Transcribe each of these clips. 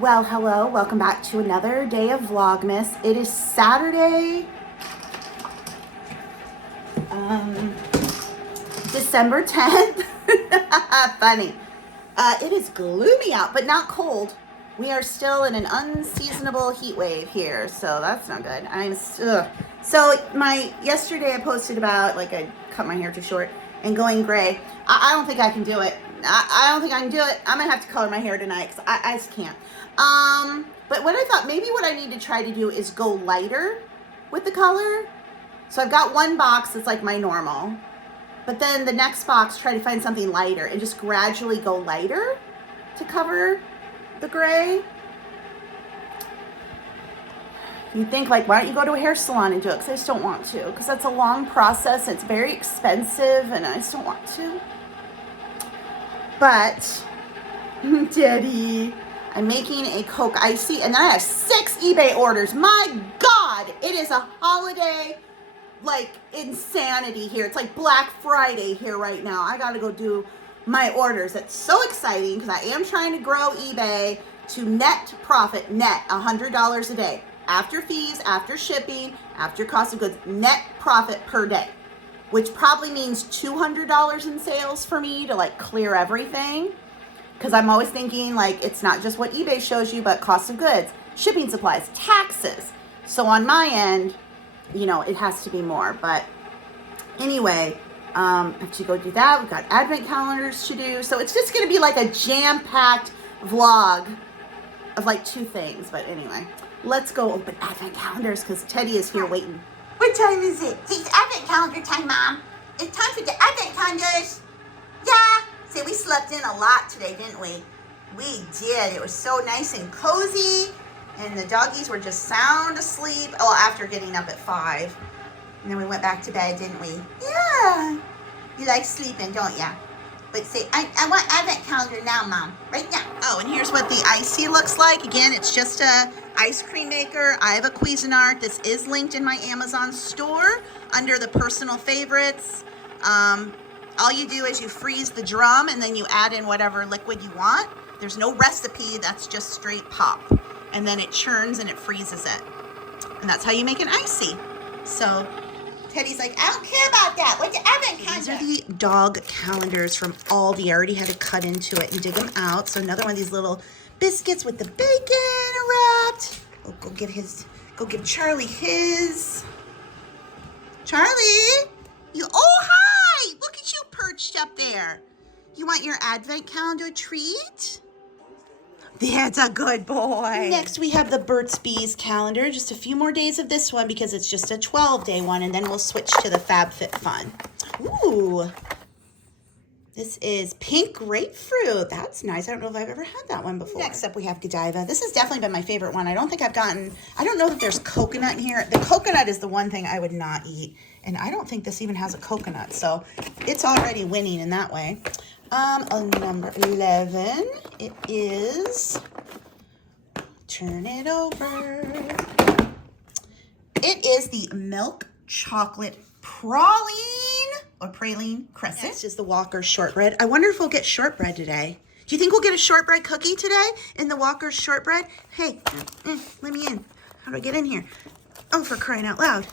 Well, hello, welcome back to another day of Vlogmas. It is Saturday, December 10th. Funny. It is gloomy out, but not cold. We are still in an unseasonable heat wave here, so that's not good. So yesterday I posted about, like, I cut my hair too short and going gray. I don't think I can do it. I don't think I can do it. I'm gonna have to color my hair tonight because I just can't. But what I thought, maybe what I need to try to do is go lighter with the color. So I've got one box that's like my normal, but then the next box, try to find something lighter and just gradually go lighter to cover the gray. You think, like, why don't you go to a hair salon and do it? Because I just don't want to, because that's a long process. It's very expensive and I just don't want to. But, Daddy, I'm making a Coke Icy, and then I have 6 eBay orders. My God, it is a holiday, like, insanity here. It's like Black Friday here right now. I gotta go do my orders. It's so exciting because I am trying to grow eBay to net profit, net $100 a day. After fees, after shipping, after cost of goods, net profit per day, which probably means $200 in sales for me to, like, clear everything. Because I'm always thinking, like, it's not just what eBay shows you, but cost of goods, shipping supplies, taxes. So on my end, you know, it has to be more. But anyway, I have to go do that. We've got advent calendars to do. So it's just going to be like a jam-packed vlog of like 2 things. But anyway, let's go open advent calendars because Teddy is here waiting. What time is it? It's advent calendar time, Mom. It's time for the advent calendars. Yeah. See, we slept in a lot today, didn't we? We did. It was so nice and cozy. And the doggies were just sound asleep. Oh, after getting up at 5. And then we went back to bed, didn't we? Yeah. You like sleeping, don't ya? But say, I want advent calendar now, Mom. Right now. Oh, and here's what the Icy looks like. Again, it's just a ice cream maker. I have a Cuisinart. This is linked in my Amazon store under the personal favorites. All you do is you freeze the drum and then you add in whatever liquid you want. There's no recipe. That's just straight pop. And then it churns and it freezes it. And that's how you make an Icy. So Teddy's like, I don't care about that. What's the advent calendar? these are the dog calendars from Aldi. I already had to cut into it and dig them out. So another one of these little biscuits with the bacon wrapped. Oh, go give Charlie his. Charlie, oh, hi. Look at you perched up there. You want your advent calendar treat? That's a good boy. Next, we have the Burt's Bees calendar. Just a few more days of this one because it's just a 12-day one, and then we'll switch to the FabFitFun. Ooh, this is pink grapefruit. That's nice. I don't know if I've ever had that one before. Next up, we have Godiva. This has definitely been my favorite one. I don't know that there's coconut in here. The coconut is the one thing I would not eat, and I don't think this even has a coconut, so it's already winning in that way. On number 11, it is, turn it over. It is the milk chocolate praline crescent. Next is the Walker's shortbread. I wonder if we'll get shortbread today. Do you think we'll get a shortbread cookie today in the Walker's shortbread? Hey, let me in. How do I get in here? Oh, for crying out loud.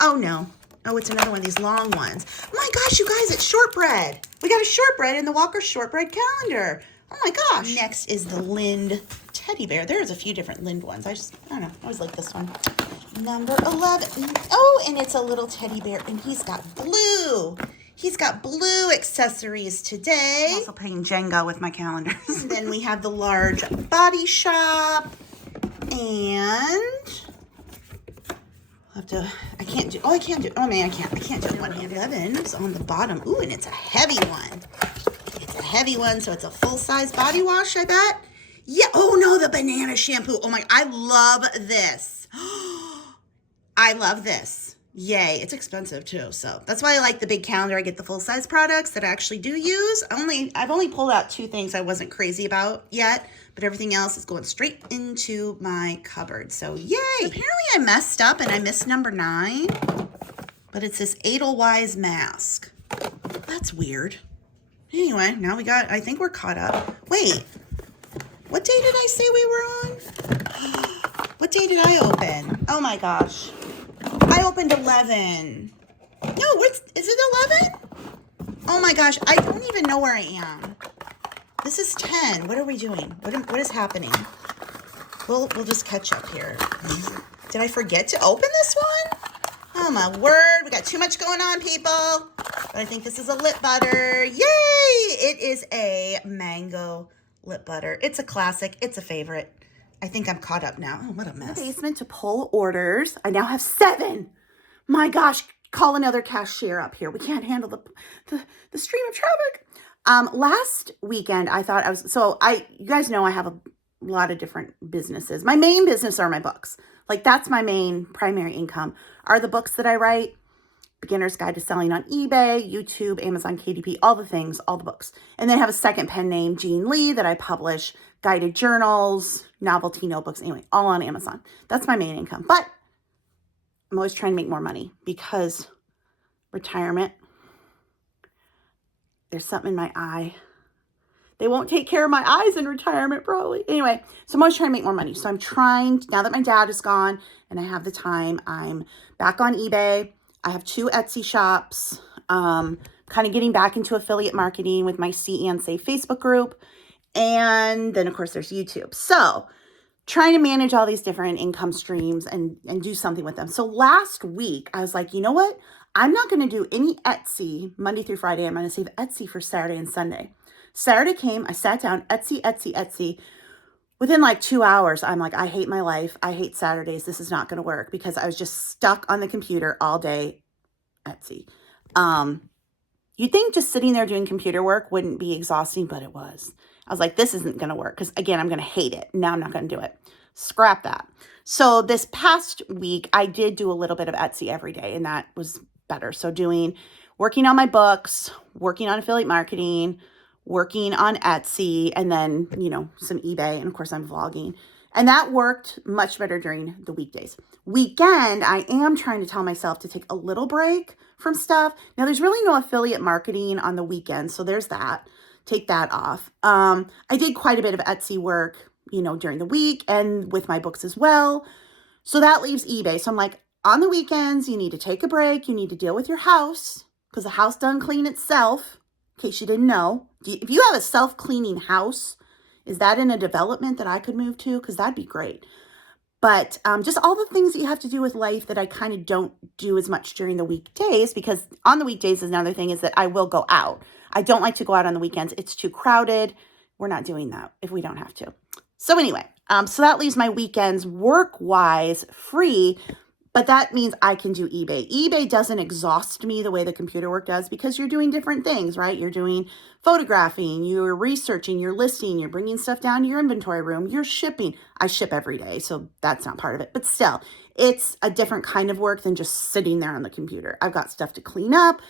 Oh, no. Oh, it's another one of these long ones. My gosh, you guys, it's shortbread. We got a shortbread in the Walker's shortbread calendar. Oh my gosh. Next is the Lind teddy bear. There's a few different Lind ones. I don't know. I always like this one. Number 11. Oh, and it's a little teddy bear, and he's got blue. He's got blue accessories today. I'm also playing Jenga with my calendars. And then we have the large Body Shop, and I can't do one hand. 11 is on the bottom. Ooh, and it's a heavy one. It's a heavy one, so it's a full-size body wash, I bet. Yeah, oh no, the banana shampoo. Oh my, I love this. I love this. Yay, it's expensive too, so that's why I like the big calendar. I get the full-size products that I actually do use. I've only pulled out 2 things I wasn't crazy about yet, but everything else is going straight into my cupboard, so yay. Apparently I messed up and I missed number 9, but it's this Edelweiss mask. That's weird. Anyway, now I think we're caught up. Wait, What day did I say we were on? What day did I open? Oh my gosh. I opened 11. No, is it 11? Oh my gosh, I don't even know where I am. This is 10. What are we doing? What is happening? We'll just catch up here. Did I forget to open this one? Oh my word, we got too much going on, people. But I think this is a lip butter. Yay! It is a mango lip butter. It's a classic. It's a favorite. I think I'm caught up now. Oh, what a mess. Basement to pull orders. I now have 7. My gosh, call another cashier up here. We can't handle the stream of traffic. Last weekend, I thought you guys know I have a lot of different businesses. My main business are my books. Like that's my main primary income are the books that I write. Beginner's Guide to Selling on eBay, YouTube, Amazon, KDP, all the things, all the books. And then I have a second pen name, Jean Lee, that I publish guided journals, novelty notebooks, anyway, all on Amazon. That's my main income. But I'm always trying to make more money because retirement, there's something in my eye. They won't take care of my eyes in retirement, probably. Anyway, so I'm always trying to make more money. So I'm trying, now that my dad is gone and I have the time, I'm back on eBay. I have 2 Etsy shops, kind of getting back into affiliate marketing with my See and Save Facebook group. And then, of course, there's YouTube. So trying to manage all these different income streams and do something with them. So last week, I was like, you know what? I'm not going to do any Etsy Monday through Friday. I'm going to save Etsy for Saturday and Sunday. Saturday came, I sat down, Etsy. Within like 2 hours, I'm like, I hate my life. I hate Saturdays. This is not going to work because I was just stuck on the computer all day, Etsy. You'd think just sitting there doing computer work wouldn't be exhausting, but it was. I was like, this isn't going to work because, again, I'm going to hate it. Now I'm not going to do it. Scrap that. So this past week, I did do a little bit of Etsy every day, and that was better. So working on my books, working on affiliate marketing, working on Etsy, and then, some eBay. And of course, I'm vlogging. And that worked much better during the weekdays. Weekend, I am trying to tell myself to take a little break from stuff. Now, there's really no affiliate marketing on the weekend. So there's that. Take that off. I did quite a bit of Etsy work, during the week and with my books as well. So that leaves eBay. So I'm like, on the weekends, you need to take a break. You need to deal with your house because the house doesn't clean itself. In case you didn't know, if you have a self-cleaning house, is that in a development that I could move to? Because that'd be great. But just all the things that you have to do with life that I kind of don't do as much during the weekdays, because on the weekdays is another thing is that I will go out. I don't like to go out on the weekends. It's too crowded. We're not doing that if we don't have to. So anyway, so that leaves my weekends work-wise free. But that means I can do eBay. eBay doesn't exhaust me the way the computer work does because you're doing different things, right? You're doing photographing, you're researching, you're listing, you're bringing stuff down to your inventory room, you're shipping. I ship every day, so that's not part of it. But still, it's a different kind of work than just sitting there on the computer. I've got stuff to clean up,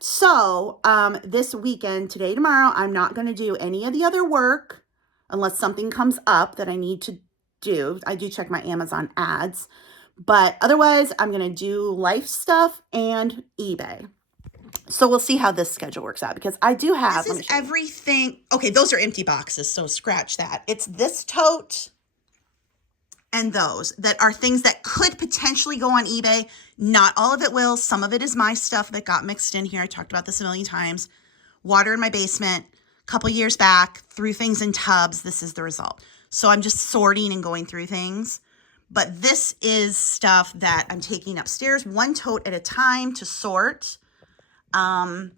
So this weekend, today, tomorrow, I'm not going to do any of the other work unless something comes up that I need to do. I do check my Amazon ads. But otherwise, I'm going to do life stuff and eBay. So we'll see how this schedule works out because I do have... This is everything... Okay, those are empty boxes, so scratch that. It's this tote and those that are things that could potentially go on eBay. Not all of it will. Some of it is my stuff that got mixed in here. I talked about this a million times. Water in my basement. A couple years back, threw things in tubs. This is the result. So I'm just sorting and going through things. But this is stuff that I'm taking upstairs, one tote at a time to sort. And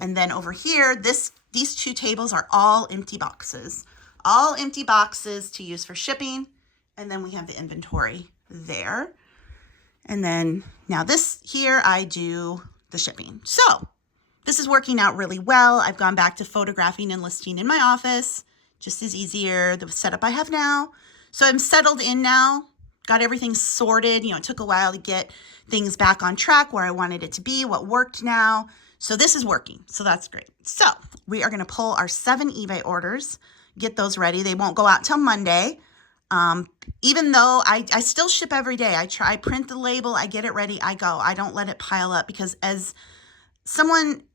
then over here, these 2 tables are all empty boxes. All empty boxes to use for shipping. And then we have the inventory there. And then now this here, I do the shipping. So this is working out really well. I've gone back to photographing and listing in my office. Just as easier, the setup I have now. So I'm settled in now. Got everything sorted. It took a while to get things back on track where I wanted it to be, what worked now. So this is working. So that's great. So we are going to pull our 7 eBay orders, get those ready. They won't go out till Monday. Even though I still ship every day. I print the label, I get it ready, I go. I don't let it pile up because as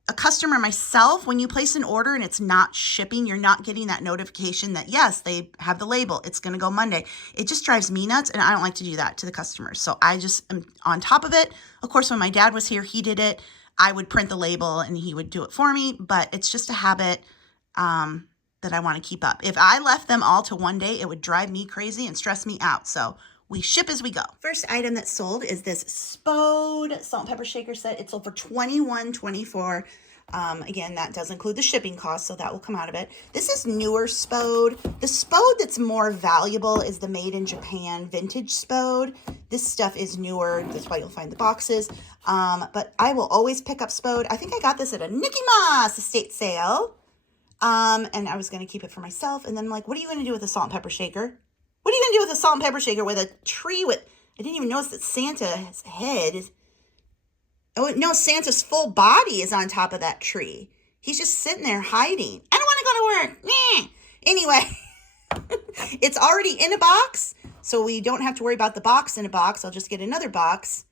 a customer myself, when you place an order and it's not shipping, you're not getting that notification that, yes, they have the label, it's going to go Monday. It just drives me nuts, and I don't like to do that to the customers. So I just am on top of it. Of course, when my dad was here, he did it. I would print the label and he would do it for me, but it's just a habit that I want to keep up. If I left them all to one day, it would drive me crazy and stress me out. So we ship as we go. First item that's sold is this Spode salt and pepper shaker set. It sold for $21.24. Again, that does include the shipping cost, so that will come out of it. This is newer Spode. The Spode that's more valuable is the Made in Japan vintage Spode. This stuff is newer. That's why you'll find the boxes. But I will always pick up Spode. I think I got this at a Mickey Mouse estate sale. And I was going to keep it for myself. And then I'm like, what are you going to do with a salt and pepper shaker? What are you going to do with a salt and pepper shaker with a tree with... I didn't even notice that Santa's head is... Oh, no, Santa's full body is on top of that tree. He's just sitting there hiding. I don't want to go to work. Meh. Anyway, it's already in a box, so we don't have to worry about the box in a box. I'll just get another box,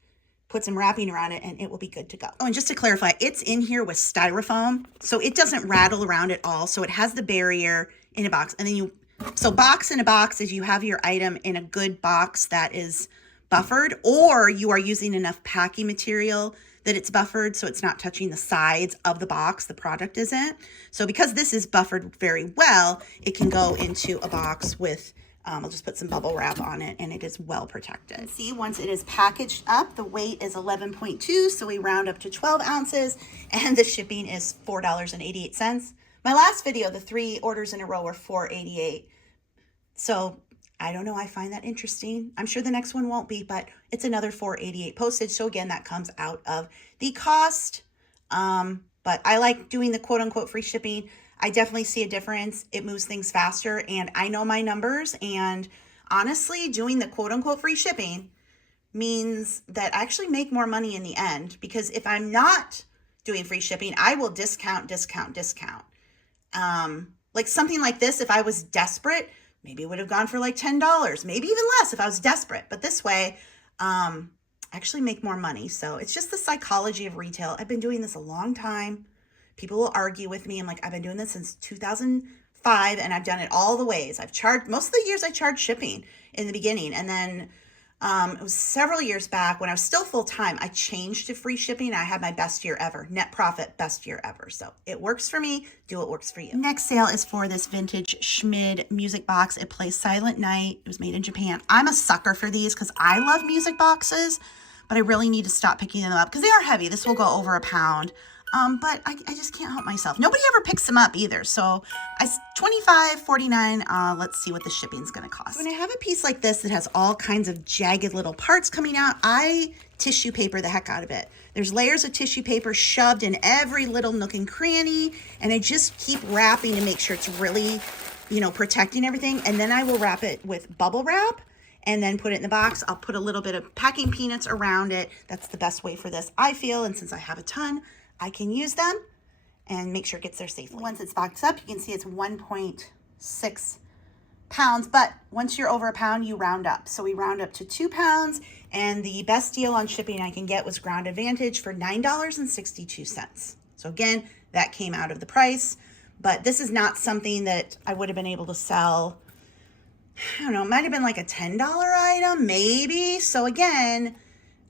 put some wrapping around it, and it will be good to go. Oh, and just to clarify, it's in here with styrofoam, so it doesn't rattle around at all. So it has the barrier in a box. And then so box in a box is you have your item in a good box that is buffered, or you are using enough packing material that it's buffered so it's not touching the sides of the box. The product isn't. So because this is buffered very well, it can go into a box with, I'll just put some bubble wrap on it, and it is well protected. See, once it is packaged up, the weight is 11.2, so we round up to 12 ounces, and the shipping is $4.88. My last video, the 3 orders in a row were $4.88. So I don't know, I find that interesting. I'm sure the next one won't be, but it's another $4.88 postage. So again, that comes out of the cost. But I like doing the quote unquote free shipping. I definitely see a difference. It moves things faster, and I know my numbers. And honestly, doing the quote unquote free shipping means that I actually make more money in the end, because if I'm not doing free shipping, I will discount. Like something like this, if I was desperate, maybe it would have gone for like $10, maybe even less if I was desperate. But this way, actually make more money. So it's just the psychology of retail. I've been doing this a long time. People will argue with me. I'm like, I've been doing this since 2005, and I've done it all the ways. I've charged, most of the years I charged shipping in the beginning. And then it was several years back when I was still full-time, I changed to free shipping. I had my best year ever, net profit, best year ever. So it works for me. Do what works for you. Next sale is for this vintage Schmid music box. It plays Silent Night. It was made in Japan. I'm a sucker for these because I love music boxes, but I really need to stop picking them up because they are heavy. This will go over a pound. But I just can't help myself. Nobody ever picks them up either. So $25.49. Let's see what the shipping's going to cost. When I have a piece like this that has all kinds of jagged little parts coming out, I tissue paper the heck out of it. There's layers of tissue paper shoved in every little nook and cranny, and I just keep wrapping to make sure it's really, protecting everything. And then I will wrap it with bubble wrap and then put it in the box. I'll put a little bit of packing peanuts around it. That's the best way for this, I feel. And since I have a ton, I can use them and make sure it gets there safely. Once it's boxed up, you can see it's 1.6 pounds, but once you're over a pound, you round up. So we round up to 2 pounds, and the best deal on shipping I can get was Ground Advantage for $9.62. So again, that came out of the price, but this is not something that I would have been able to sell. I don't know, it might have been like a $10 item, maybe. So again,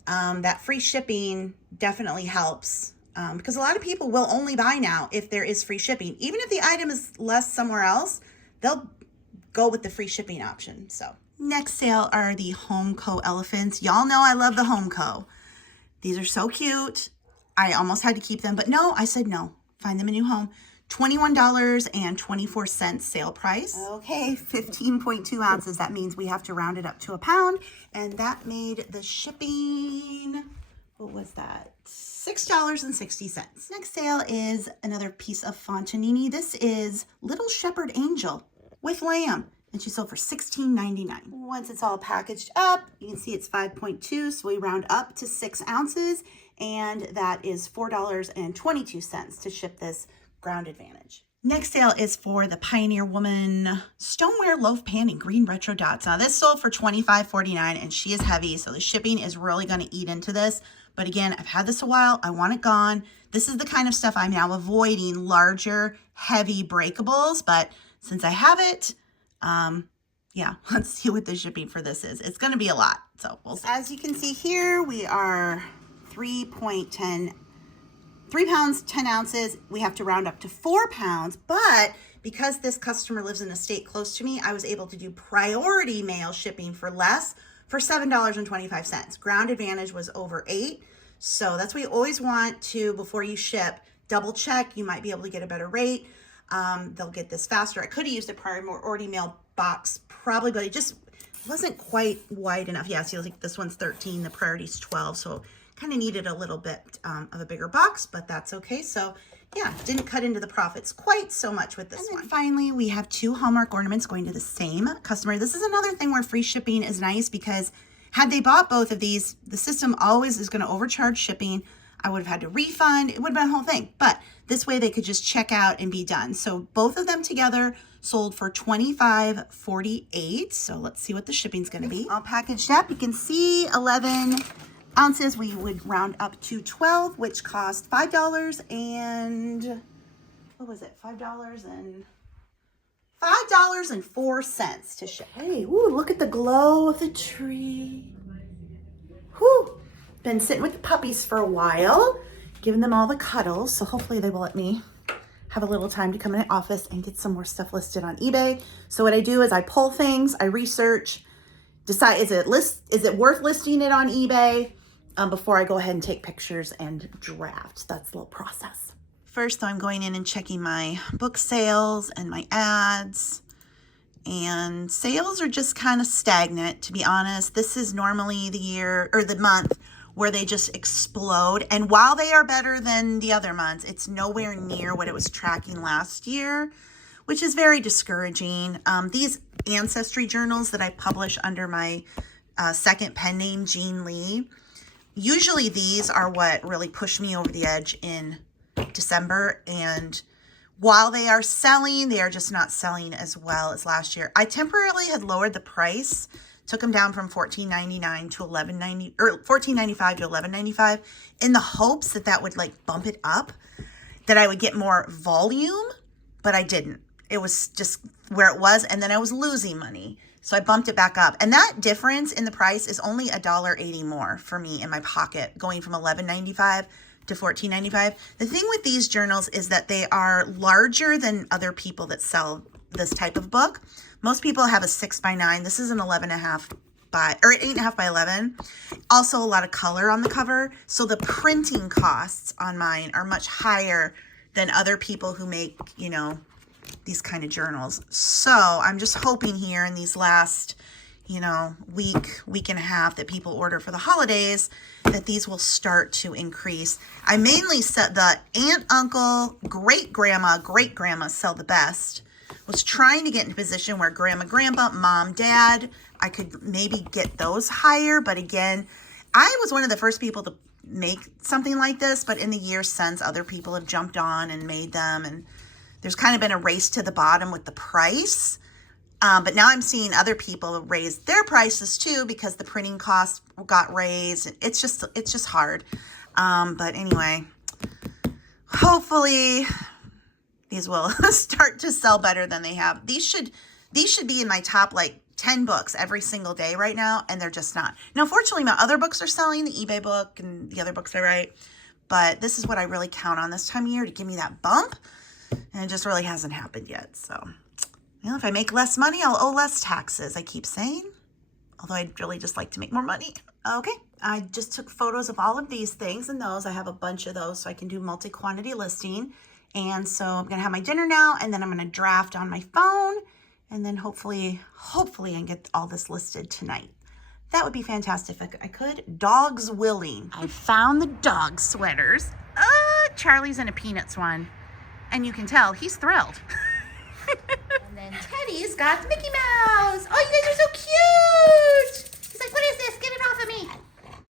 that free shipping definitely helps. Because a lot of people will only buy now if there is free shipping. Even if the item is less somewhere else, they'll go with the free shipping option. So next sale are the Homeco elephants. Y'all know I love the Homeco. These are so cute. I almost had to keep them, but no, I said no. Find them a new home. $21.24 sale price. Okay, 15.2 ounces. That means we have to round it up to a pound. And that made the shipping, what was that? $6.60. Next sale is another piece of Fontanini. This is Little Shepherd Angel with lamb, and she sold for $16.99. Once it's all packaged up, you can see it's 5.2, so we round up to 6 ounces, and that is $4.22 to ship this Ground Advantage. Next sale is for the Pioneer Woman Stoneware Loaf Pan in green retro dots. Now this sold for $25.49, and she is heavy, so the shipping is really going to eat into this. But again, I've had this a while. I want it gone. This is the kind of stuff I'm now avoiding, larger, heavy breakables. But since I have it, yeah, let's see what the shipping for this is. It's going to be a lot. So we'll see. As you can see here, we are 3 pounds, 10 ounces. We have to round up to 4 pounds. But because this customer lives in a state close to me, I was able to do priority mail shipping for less, for $7.25. Ground Advantage was over $8. So that's what you always want to, before you ship, double check. You might be able to get a better rate. They'll get this faster. I could have used a priority mail box probably, but it just wasn't quite wide enough. Yeah, see, like this one's 13, the priority's 12. So kind of needed a little bit of a bigger box, but that's okay. So yeah, didn't cut into the profits quite so much with this one. Finally, we have 2 Hallmark ornaments going to the same customer. This is another thing where free shipping is nice, because had they bought both of these, the system always is going to overcharge shipping. I would have had to refund. It would have been a whole thing. But this way they could just check out and be done. So both of them together sold for $25.48. So let's see what the shipping's going to be. All packaged up. You can see 11 ounces. We would round up to 12, which cost $5 and what was it? $5.04 to ship. Hey, ooh, look at the glow of the tree. Whew. Been sitting with the puppies for a while, giving them all the cuddles. So hopefully they will let me have a little time to come in the office and get some more stuff listed on eBay. So what I do is I pull things, I research, decide is it worth listing it on eBay before I go ahead and take pictures and draft. That's the little process. First, though, I'm going in and checking my book sales and my ads. And sales are just kind of stagnant, to be honest. This is normally the year or the month where they just explode. And while they are better than the other months, it's nowhere near what it was tracking last year, which is very discouraging. These ancestry journals that I publish under my second pen name, Jean Lee, usually these are what really push me over the edge in December. And while they are selling, they are just not selling as well as last year. I temporarily had lowered the price, took them down from $14.99 to $11.90 or $14.95 to $11.95 in the hopes that that would like bump it up, that I would get more volume, but I didn't. It was just where it was, and then I was losing money. So I bumped it back up. And that difference in the price is only $1.80 more for me in my pocket, going from $11.95 to $14.95. The thing with these journals is that they are larger than other people that sell this type of book. Most people have a 6x9. This is an 11.5 by, or 8.5 by 11. Also a lot of color on the cover. So the printing costs on mine are much higher than other people who make, you know, these kind of journals. So I'm just hoping here in these last, you know, week and a half that people order for the holidays, that these will start to increase. I mainly set the aunt, uncle, great-grandma sell the best. Was trying to get in a position where grandma, grandpa, mom, dad, I could maybe get those higher. But again, I was one of the first people to make something like this, but in the years since, other people have jumped on and made them, and there's kind of been a race to the bottom with the price. But now I'm seeing other people raise their prices too, because the printing costs got raised. It's just hard. But anyway, hopefully these will start to sell better than they have. These should be in my top like 10 books every single day right now, and they're just not. Now, fortunately, my other books are selling, the eBay book and the other books I write. But this is what I really count on this time of year to give me that bump. And it just really hasn't happened yet. So, you know, if I make less money, I'll owe less taxes, I keep saying. Although I'd really just like to make more money. Okay, I just took photos of all of these things and those. I have a bunch of those so I can do multi-quantity listing. And so I'm going to have my dinner now, and then I'm going to draft on my phone. And then hopefully I can get all this listed tonight. That would be fantastic if I could. Dogs willing. I found the dog sweaters. Charlie's in a Peanuts one. And you can tell he's thrilled. And then Teddy's got the Mickey Mouse. Oh, you guys are so cute.